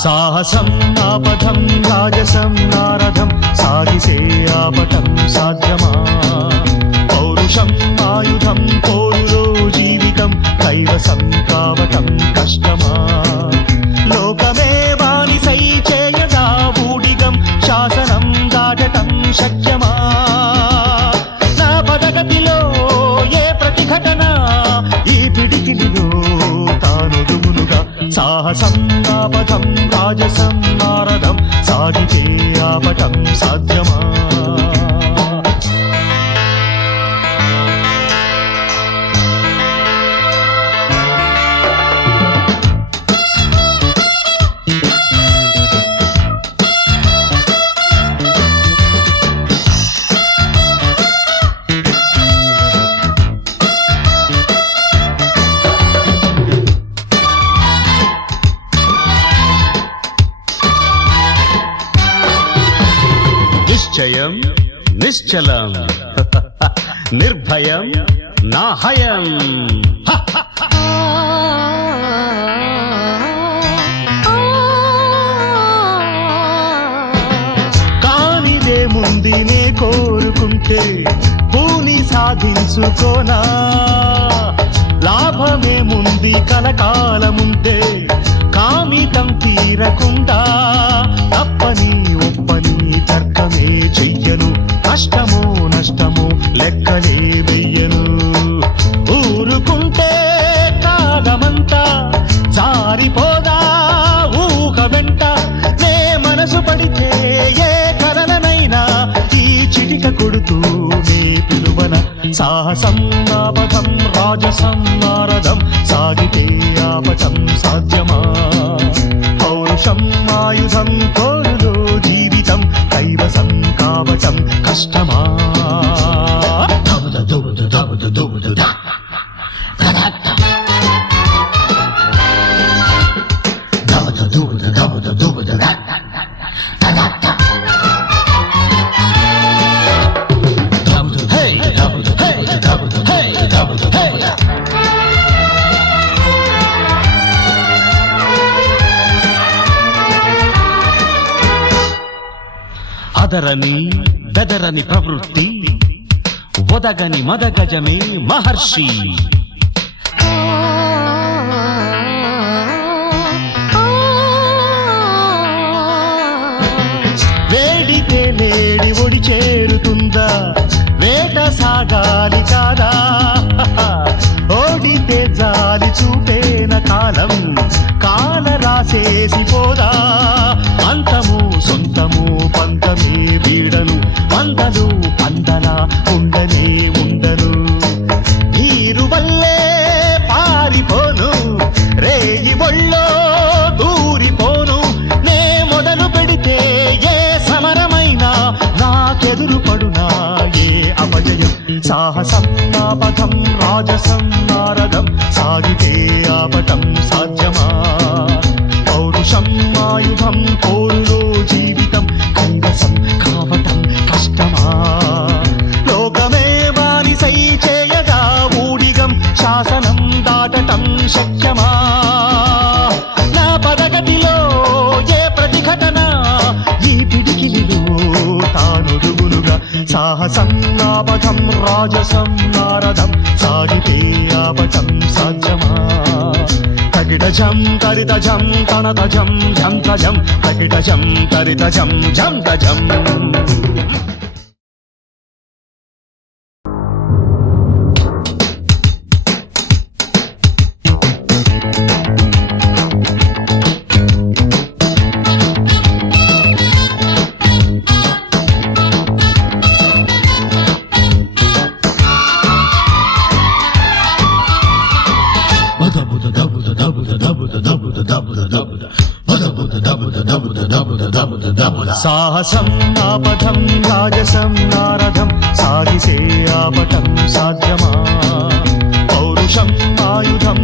సాహసం ఆపథం రాజసం నారథం సాగిసే ఆపటం సాధ్యమా పౌరుషం ఆయుధం పోరులో జీవితం కైవసం కావటం కష్టమా లోకమే బానిసై చేయగా ఊడిగం శాసనం దాటటం శక్యమా నా పదగతిలో ఏ ప్రతిఘటన ఈ పిడికిలిలో తానుడుమునుగా సాహసం ఆపథం రాజసం నారథం సాగితే ఆపటం సాధ్యమా నిశ్చయం నిశ్చలం నిర్భయం నాహయం కానిదే ముందినే కోరుకుంటే పూని సాధించుకోనా లాభమే ముంది కలకాలముందే కామితం తీరకుండా తప్పని ఒప్పని తర్కమే చెయ్యను కష్టమో నష్టమో లెక్కలే వెయ్యను ఊరుకుంటే కాలమంతా జారిపోదా ఊహ వెంట నే మనసు పడితే ఏ కలనైనా ఈ చిటిక కొడుతూ నే పిలువన సాహసం ఆపథం రాజసం నారథం సాగితే ఆపటం సాధ్యమా పౌరుషం ఆయుధం కోరులో జీవితం కైవసం కావటం కష్టమా అదరని బెదరని ప్రవృత్తి ఒదగని మదగజమే మహర్షి వేడితే లేడి ఒడి చేరుతుందా వేట సాగాలి కాదా ఓడితే జాలి చూపేన కాలం కాల రాసేసిపోదా అంతము సొంతము పంతమే వీడను వందలు పందల ఉండనే ఉండను నీరు వల్లే పారిపోను రేగి ఒళ్ళో దూరిపోను నే మొదలు పెడితే ఏ సమరమైనా నాకెదురు పడునా ఏ అపజయం సాహసం ఆపథం రాజసం నారథం సాగితే ఆపటం సాధ్యమా పౌరుషం ఆయుధం పోరులో జీవితం కైవసం కావటం కష్టమా లోకమే బానిసై చేయగా ఊడిగం శాసనం దాటటం శక్యమా నా పదగతిలో ఏ ప్రతిఘటన ఈ పిడికిలిలో తానుడుగులుగా సాహసం ఆపథం రాజసం నారథం సాగితే ఆపటం సాధ్యమా తగిడజం తరితజం తనతజం జం తజం తగిడజం తరితజం జం తజం సాహసం ఆపథం రాజసం నారథం సాగిసే ఆపటం సాధ్యమా పౌరుషం ఆయుధం